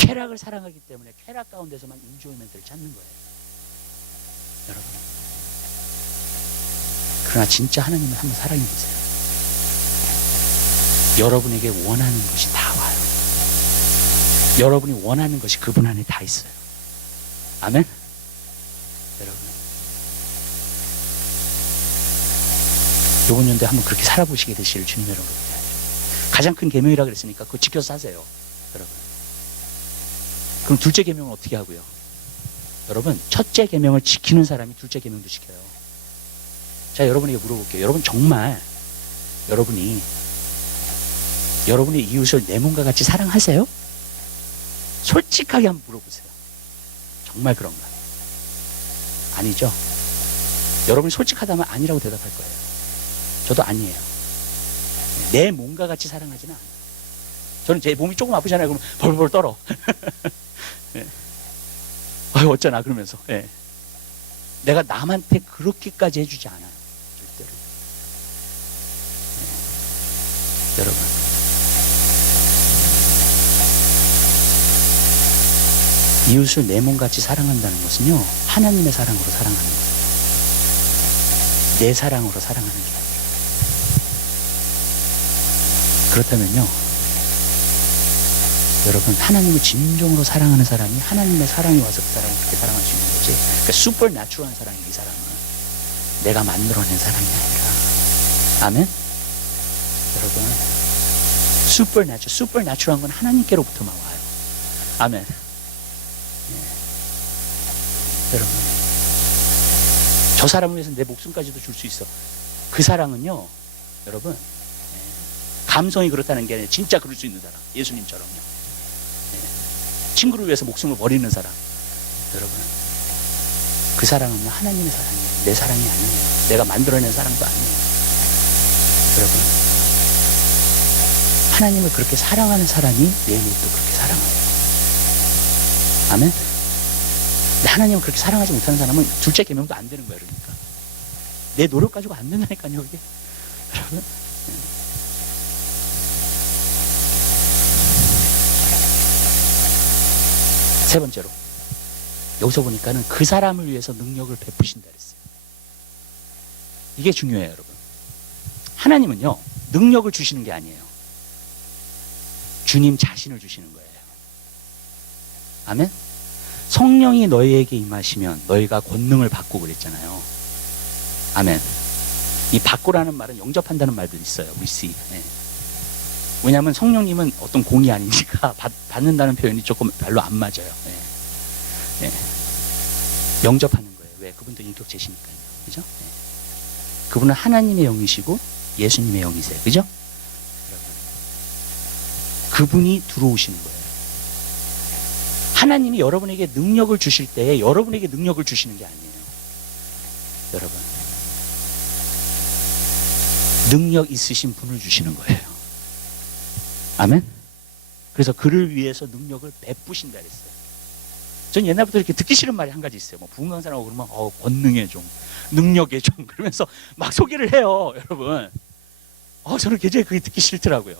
쾌락을 사랑하기 때문에 쾌락 가운데서만 인조이멘트를 찾는 거예요. 여러분, 그러나 진짜 하나님을 한번 사랑해 보세요. 여러분에게 원하는 것이 다 와요. 여러분이 원하는 것이 그분 안에 다 있어요. 아멘. 여러분, 이번 연도에 한번 그렇게 살아보시게 되시기를 주님 여러분 기도해요. 가장 큰 계명이라 그랬으니까 그거 지켜서 사세요. 여러분, 그럼 둘째 계명은 어떻게 하고요? 여러분, 첫째 계명을 지키는 사람이 둘째 계명도 지켜요. 자, 여러분에게 물어볼게요. 여러분 정말 여러분이 여러분의 이웃을 내 몸과 같이 사랑하세요? 솔직하게 한번 물어보세요. 정말 그런가? 아니죠? 여러분이 솔직하다면 아니라고 대답할 거예요. 저도 아니에요. 내 몸과 같이 사랑하지는 않아요. 저는 제 몸이 조금 아프잖아요. 그러면 벌벌 떨어. 네. 아유, 어쩌나 그러면서. 네. 내가 남한테 그렇게까지 해주지 않아요. 절대로. 네. 여러분, 이웃을 내 몸같이 사랑한다는 것은요, 하나님의 사랑으로 사랑하는 거예요. 내 사랑으로 사랑하는 게 아니에요. 그렇다면요, 여러분, 하나님을 진정으로 사랑하는 사람이 하나님의 사랑이 와서 그 사람을 그렇게 사랑할 수 있는 거지. 그러니까 슈퍼내추럴한 사랑이, 이 사랑은 내가 만들어낸 사랑이 아니라. 아멘? 여러분, 슈퍼내추럴한 건 하나님께로부터만 와요. 아멘. 여러분, 저 사람을 위해서 내 목숨까지도 줄 수 있어. 그 사랑은요, 여러분, 감성이 그렇다는 게 아니라 진짜 그럴 수 있는 사람. 예수님처럼요. 친구를 위해서 목숨을 버리는 사람. 여러분, 그 사랑은요, 하나님의 사랑이에요. 내 사랑이 아니에요. 내가 만들어낸 사랑도 아니에요. 여러분, 하나님을 그렇게 사랑하는 사람이 내 이웃도 그렇게 사랑해요. 아멘? 근데 하나님을 그렇게 사랑하지 못하는 사람은 둘째 계명도 안 되는 거예요. 그러니까 내 노력 가지고 안 된다니까요, 이게. 여러분, 세 번째로, 여기서 보니까는 그 사람을 위해서 능력을 베푸신다 그랬어요. 이게 중요해요, 여러분. 하나님은요, 능력을 주시는 게 아니에요. 주님 자신을 주시는 거예요. 아멘? 성령이 너희에게 임하시면 너희가 권능을 받고 그랬잖아요. 아멘. 이 받고라는 말은 영접한다는 말도 있어요. receive. 네. 왜냐하면 성령님은 어떤 공이 아니니까 받는다는 표현이 조금 별로 안 맞아요. 네. 네. 영접하는 거예요. 왜? 그분도 인격체시니까요. 그죠? 네. 그분은 하나님의 영이시고 예수님의 영이세요. 그죠? 그분이 들어오시는 거예요. 하나님이 여러분에게 능력을 주실 때에 여러분에게 능력을 주시는 게 아니에요. 여러분, 능력 있으신 분을 주시는 거예요. 아멘? 그래서 그를 위해서 능력을 베푸신다 그랬어요. 전 옛날부터 이렇게 듣기 싫은 말이 한 가지 있어요. 뭐 부흥 강사라고 그러면 권능의 종, 능력의 종 그러면서 막 소개를 해요. 여러분, 저는 굉장히 그게 듣기 싫더라고요.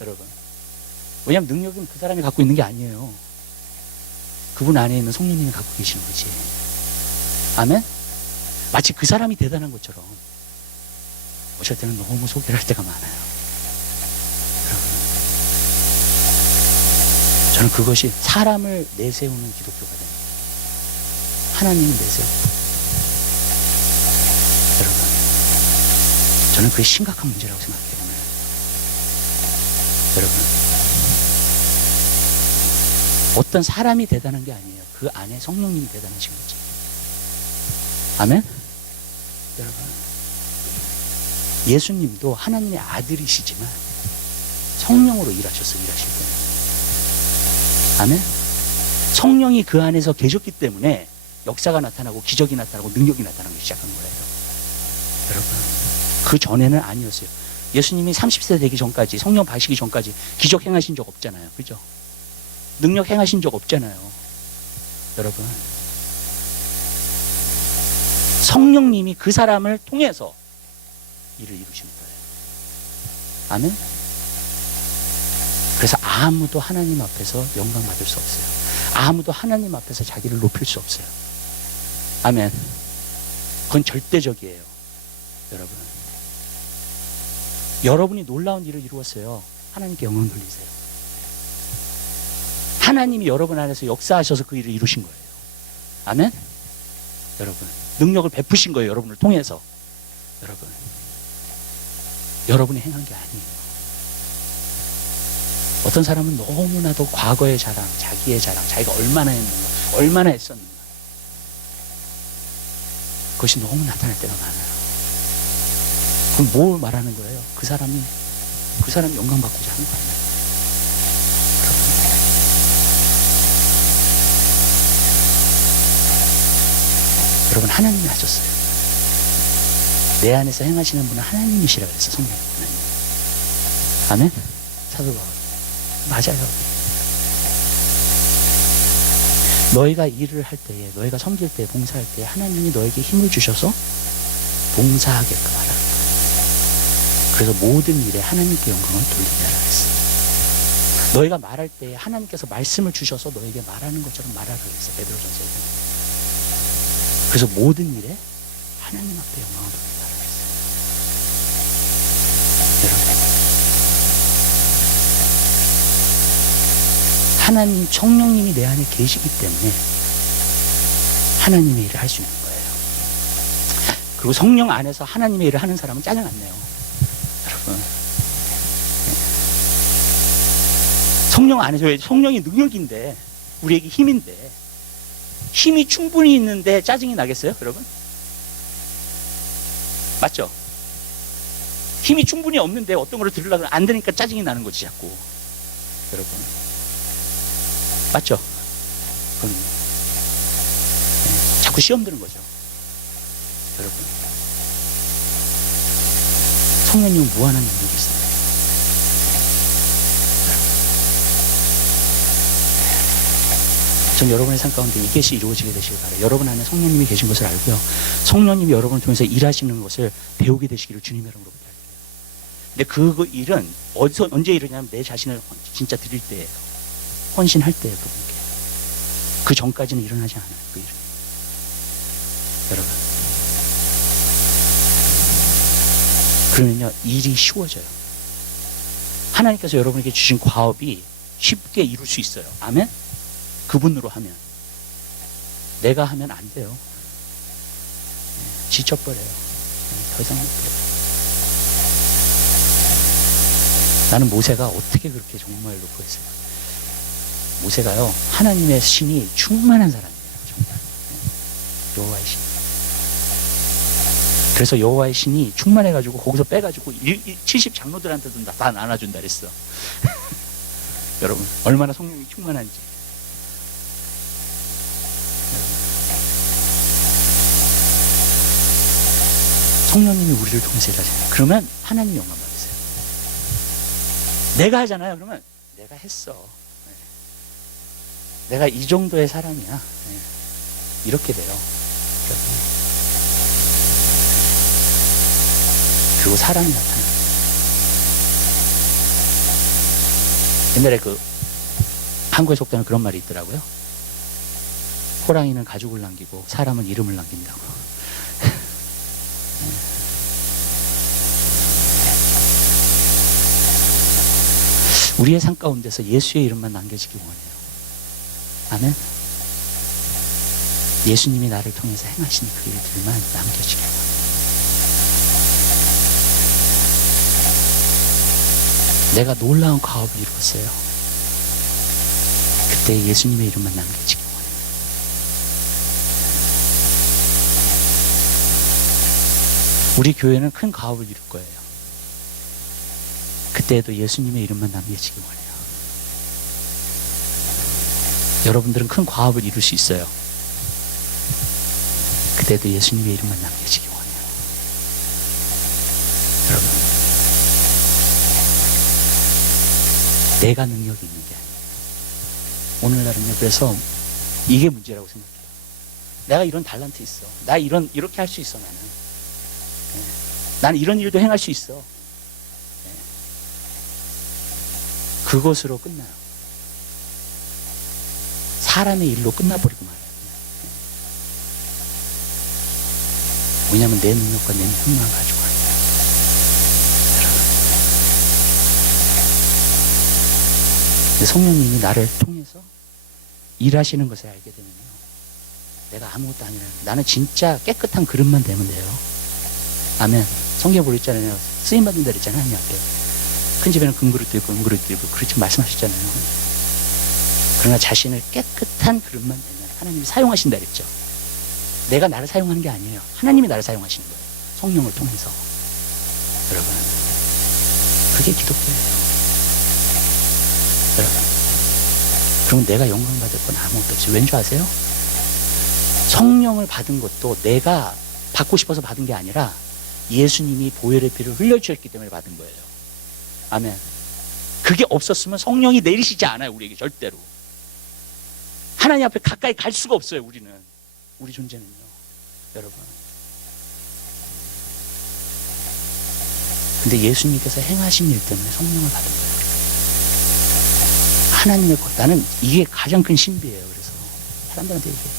여러분, 왜냐하면 능력은 그 사람이 갖고 있는 게 아니에요. 그분 안에 있는 성령님이 갖고 계시는 거지. 아멘? 마치 그 사람이 대단한 것처럼 어쩔 때는 너무 소개를 할 때가 많아요. 여러분, 저는 그것이 사람을 내세우는 기독교가 됩니다. 하나님을 내세우고. 여러분, 저는 그게 심각한 문제라고 생각해요. 여러분, 어떤 사람이 대단한 게 아니에요. 그 안에 성령님이 대단하신 거지. 아멘? 여러분, 예수님도 하나님의 아들이시지만 성령으로 일하셨어요. 일하실 때는. 아멘? 성령이 그 안에서 계셨기 때문에 역사가 나타나고 기적이 나타나고 능력이 나타나기 시작한 거예요. 여러분, 그 전에는 아니었어요. 예수님이 30세 되기 전까지, 성령 받으시기 전까지 기적 행하신 적 없잖아요. 그죠? 능력 행하신 적 없잖아요. 여러분, 성령님이 그 사람을 통해서 일을 이루시는 거예요. 아멘? 그래서 아무도 하나님 앞에서 영광 받을 수 없어요. 아무도 하나님 앞에서 자기를 높일 수 없어요. 아멘. 그건 절대적이에요. 여러분, 여러분이 놀라운 일을 이루었어요. 하나님께 영광 돌리세요. 하나님이 여러분 안에서 역사하셔서 그 일을 이루신 거예요. 아멘? 여러분, 능력을 베푸신 거예요. 여러분을 통해서. 여러분, 여러분이 행한 게 아니에요. 어떤 사람은 너무나도 과거의 자랑, 자기의 자랑, 자기가 얼마나 했는가, 얼마나 했었는가, 그것이 너무 나타날 때가 많아요. 그럼 뭘 말하는 거예요? 그 사람이 영광 받고자 하는 거 아니에요? 여러분, 하나님이 하셨어요. 내 안에서 행하시는 분은 하나님이시라 그랬어. 성령 하나님. 아멘? 사도 바울. 맞아요. 너희가 일을 할 때에, 너희가 섬길 때, 봉사할 때 하나님이 너에게 힘을 주셔서 봉사하게끔 하라. 그래서 모든 일에 하나님께 영광을 돌리게 하라 했어요. 너희가 말할 때 하나님께서 말씀을 주셔서 너에게 말하는 것처럼 말하라 그랬어요. 베드로전서에. 그래서 모든 일에 하나님 앞에 영광을 돌리게 하라 했어요. 여러분, 하나님, 성령님이 내 안에 계시기 때문에 하나님의 일을 할 수 있는 거예요. 그리고 성령 안에서 하나님의 일을 하는 사람은 짜증 안 내요. 여러분, 성령 안에서, 왜 성령이 능력인데, 우리에게 힘인데, 힘이 충분히 있는데 짜증이 나겠어요, 여러분? 맞죠? 힘이 충분히 없는데 어떤 걸 들으려고 안 되니까 짜증이 나는 거지, 자꾸. 여러분, 맞죠? 그건 자꾸 시험 드는 거죠. 여러분, 성령님은 무한한 능력이 있습니다. 전 여러분의 삶 가운데 이것이 이루어지게 되시길 바라요. 여러분 안에 성령님이 계신 것을 알고요, 성령님이 여러분을 통해서 일하시는 것을 배우게 되시기를 주님의 이름으로 부탁드려요. 근데 그 일은 언제 이루냐면 내 자신을 진짜 드릴 때예요. 헌신할 때예요. 그분께. 그 전까지는 일어나지 않아요. 그 일은. 여러분, 그러면요, 일이 쉬워져요. 하나님께서 여러분에게 주신 과업이 쉽게 이룰 수 있어요. 아멘? 그분으로 하면. 내가 하면 안 돼요. 지쳐버려요. 더 이상 못 해요. 나는 모세가 어떻게 그렇게 정말로 구했어요? 모세가요, 하나님의 신이 충만한 사람이에요. 정말. 여호와의 신. 그래서 여호와의 신이 충만해가지고 거기서 빼가지고 70 장로들한테도 다 나눠준다 그랬어. 여러분, 얼마나 성령이 충만한지. 성령님이 우리를 통해서 일하잖아요. 그러면 하나님 영광 받으세요. 내가 하잖아요. 그러면 내가 했어. 내가 이 정도의 사람이야. 이렇게 돼요. 그리고 사람이 나타나요. 옛날에 그 한국에 속담에 그런 말이 있더라고요. 호랑이는 가죽을 남기고 사람은 이름을 남긴다고. 우리의 삶 가운데서 예수의 이름만 남겨지기 원해요. 아멘. 예수님이 나를 통해서 행하신 그 일들만 남겨지기 원해요. 내가 놀라운 가업을 이루었어요. 그때 예수님의 이름만 남겨지기 원해요. 우리 교회는 큰 가업을 이룰 거예요. 그때에도 예수님의 이름만 남겨지기 원해요. 여러분들은 큰 과업을 이룰 수 있어요. 그때도 예수님의 이름만 남겨지기 원해요. 여러분, 내가 능력이 있는 게 아니에요. 오늘날은요, 그래서 이게 문제라고 생각해요. 내가 이런 달란트 있어. 나 이렇게 할 수 있어, 나는. 나는 이런 일도 행할 수 있어. 그것으로 끝나요. 사람의 일로 끝나버리고 말아요. 왜냐하면 내 능력과 내 힘만 가지고 와요. 여러분, 성령님이 나를 통해서 일하시는 것을 알게 되면요, 내가 아무것도 아니라 나는 진짜 깨끗한 그릇만 되면 돼요. 아멘. 성경에 보였잖아요. 쓰임받은 날 있잖아요. 하나님 앞에 큰 집에는 큰 그릇도 있고 은그릇도 있고 그렇게 말씀하셨잖아요. 그러나 자신을 깨끗한 그릇만 되면 하나님이 사용하신다 그랬죠. 내가 나를 사용하는 게 아니에요. 하나님이 나를 사용하시는 거예요. 성령을 통해서. 여러분, 그게 기독교예요. 여러분, 그럼 내가 영광 받을 건 아무것도 없어요. 왠 줄 아세요? 성령을 받은 것도 내가 받고 싶어서 받은 게 아니라 예수님이 보혈의 피를 흘려주셨기 때문에 받은 거예요. 아멘. 그게 없었으면 성령이 내리시지 않아요. 우리에게 절대로. 하나님 앞에 가까이 갈 수가 없어요. 우리는. 우리 존재는요. 여러분. 근데 예수님께서 행하신 일 때문에 성령을 받은 거예요. 하나님의 것. 나는 이게 가장 큰 신비예요. 그래서 사람들한테 얘기해요.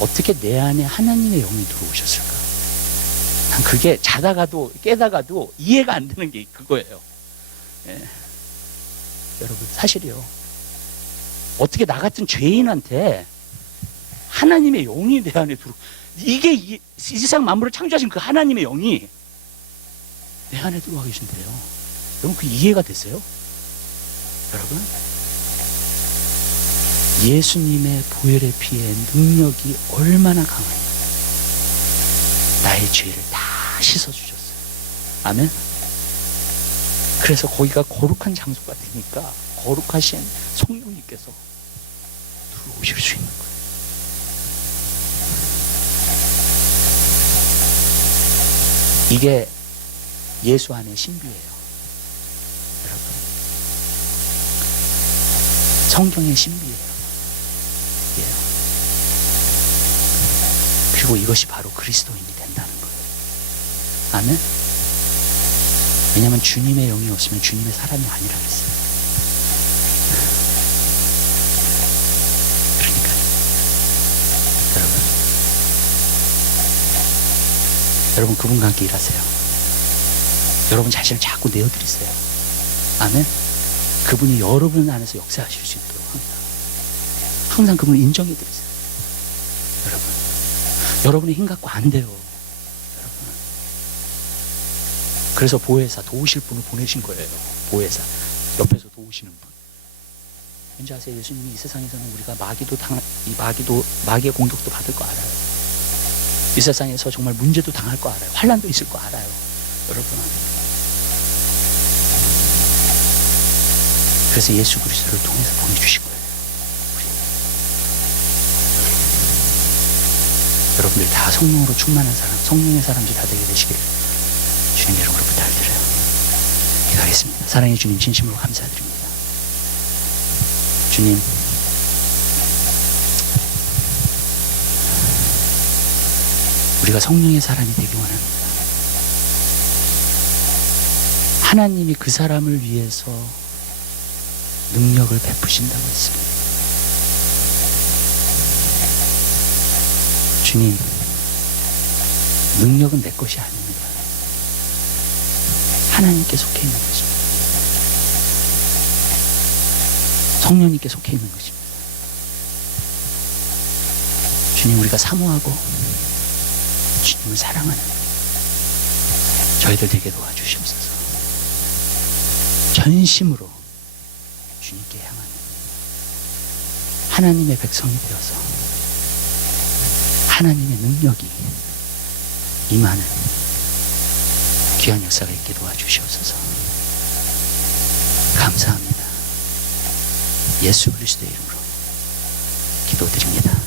어떻게 내 안에 하나님의 영이 들어오셨을까? 난 그게 자다가도 깨다가도 이해가 안 되는 게 그거예요. 예. 여러분, 사실이요. 어떻게 나 같은 죄인한테 하나님의 영이 내 안에 들어, 이게 이 세상 만물을 창조하신 그 하나님의 영이 내 안에 들어와 계신데요. 여러분, 그 이해가 되세요? 여러분, 예수님의 보혈의 피의 능력이 얼마나 강하냐. 나의 죄를 다 씻어주셨어요. 아멘. 그래서 거기가 거룩한 장소 같으니까 거룩하신 성령님께서 들어오실 수 있는 거예요. 이게 예수 안의 신비예요. 여러분, 성경의 신비예요. 그리고 이것이 바로 그리스도인이 된다는 거예요. 아멘. 왜냐하면 주님의 영이 없으면 주님의 사람이 아니라 그랬어요. 그러니까 여러분 그분과 함께 일하세요. 여러분 자신을 자꾸 내어드리세요. 아멘. 그분이 여러분 안에서 역사하실 수 있도록 항상 그분을 인정해드리세요. 여러분의 힘 갖고 안 돼요. 여러분. 그래서 보혜사, 도우실 분을 보내신 거예요. 보혜사. 옆에서 도우시는 분. 왠지 아세요? 예수님이 이 세상에서는 우리가 마귀의 공격도 받을 거 알아요. 이 세상에서 정말 문제도 당할 거 알아요. 환난도 있을 거 알아요. 여러분. 그래서 예수 그리스도를 통해서 보내주신 거예요. 여러분들 다 성령으로 충만한 사람, 성령의 사람들 다 되게 되시기를 주님 이름으로 부탁드려요. 기도하겠습니다. 사랑해 주님 진심으로 감사드립니다. 주님, 우리가 성령의 사람이 되기 원합니다. 하나님이 그 사람을 위해서 능력을 베푸신다고 했습니다. 주님, 능력은 내 것이 아닙니다. 하나님께 속해 있는 것입니다. 성령님께 속해 있는 것입니다. 주님, 우리가 사모하고 주님을 사랑하는 저희들 되게 도와주시옵소서. 전심으로 주님께 향하는 하나님의 백성이 되어서 하나님의 능력이 임하는 귀한 역사가 있게 도와주시옵소서. 감사합니다. 예수 그리스도의 이름으로 기도드립니다.